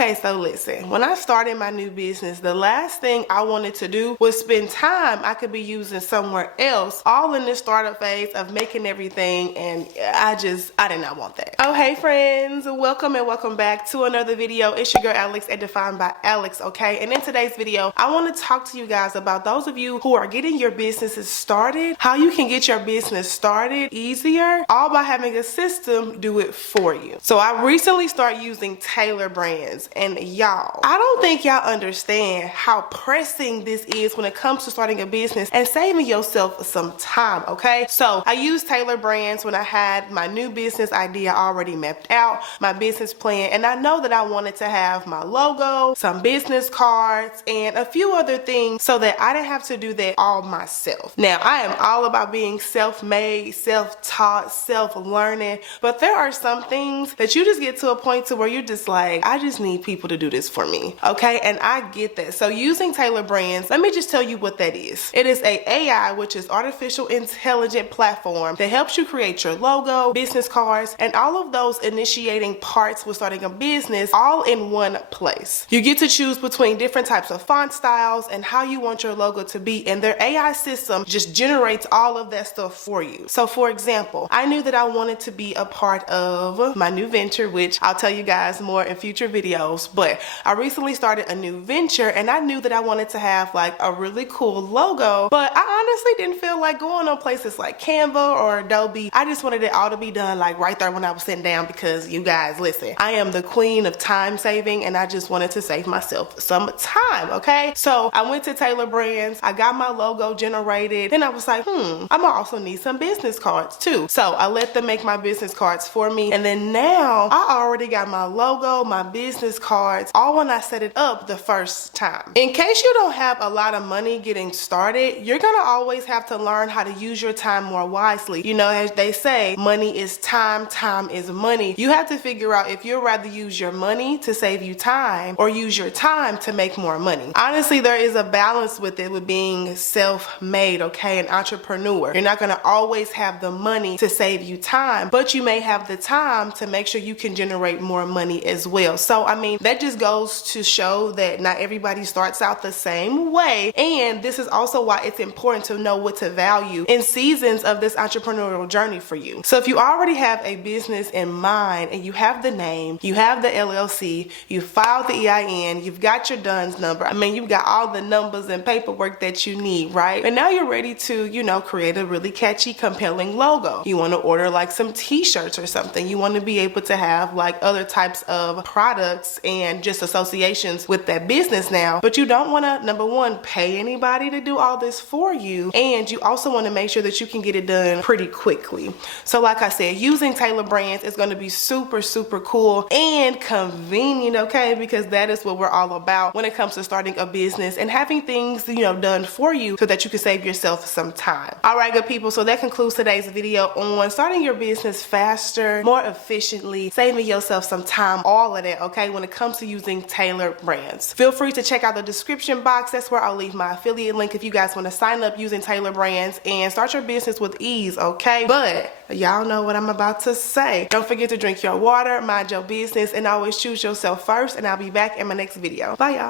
Okay, so listen, when I started my new business, the last thing I wanted to do was spend time I could be using somewhere else, all in this startup phase of making everything, and I did not want that. Oh, hey friends, welcome and welcome back to another video. It's your girl Alex at Defined by Alex, okay? And in today's video, I want to talk to you guys about those of you who are getting your businesses started, how you can get your business started easier, all by having a system do it for you. So I recently started using Tailor Brands. And y'all, I don't think y'all understand how pressing this is when it comes to starting a business and saving yourself some time, okay? So I used Tailor Brands when I had my new business idea already mapped out, my business plan, and I know that I wanted to have my logo, some business cards, and a few other things so that I didn't have to do that all myself. Now, I am all about being self-made, self-taught, self-learning, but there are some things that you just get to a point to where you're just like, I just need people to do this for me, okay? And I get that. So using Tailor Brands, let me just tell you what that is. It is a AI, which is artificial intelligent platform that helps you create your logo, business cards, and all of those initiating parts with starting a business all in one place. You get to choose between different types of font styles and how you want your logo to be, and their AI system just generates all of that stuff for you. So for example, I knew that I wanted to be a part of my new venture, which I'll tell you guys more in future videos, but I recently started a new venture and I knew that I wanted to have like a really cool logo, but I honestly didn't feel like going on places like Canva or Adobe. I just wanted it all to be done like right there when I was sitting down, because you guys, listen, I am the queen of time saving and I just wanted to save myself some time, okay? So I went to Tailor Brands, I got my logo generated, then I was like, I'm gonna also need some business cards too. So I let them make my business cards for me, and then now I already got my logo, my business cards, all when I set it up the first time. In case you don't have a lot of money getting started, you're gonna always have to learn how to use your time more wisely. You know, as they say, money is time, time is money. You have to figure out if you'd rather use your money to save you time or use your time to make more money. Honestly, there is a balance with it, with being self-made, okay, an entrepreneur. You're not gonna always have the money to save you time, but you may have the time to make sure you can generate more money as well. So I mean, that just goes to show that not everybody starts out the same way, and this is also why it's important to know what to value in seasons of this entrepreneurial journey for you. So if you already have a business in mind and you have the name, you have the LLC, you filed the EIN, you've got your DUNS number, I mean, you've got all the numbers and paperwork that you need, right? And now you're ready to, you know, create a really catchy, compelling logo. You want to order like some t-shirts or something. You want to be able to have like other types of products and just associations with that business now, but you don't want to, number one, pay anybody to do all this for you, and you also want to make sure that you can get it done pretty quickly. So like I said, using Tailor Brands is going to be super cool and convenient, okay, because that is what we're all about when it comes to starting a business and having things, you know, done for you so that you can save yourself some time. All right, good people, so that concludes today's video on starting your business faster, more efficiently, saving yourself some time, all of that, okay, when it comes to using Tailor Brands. Feel free to check out the description box. That's where I'll leave my affiliate link if you guys want to sign up using Tailor Brands and start your business with ease, okay? But y'all know what I'm about to say. Don't forget to drink your water, mind your business, and always choose yourself first, and I'll be back in my next video. Bye, y'all.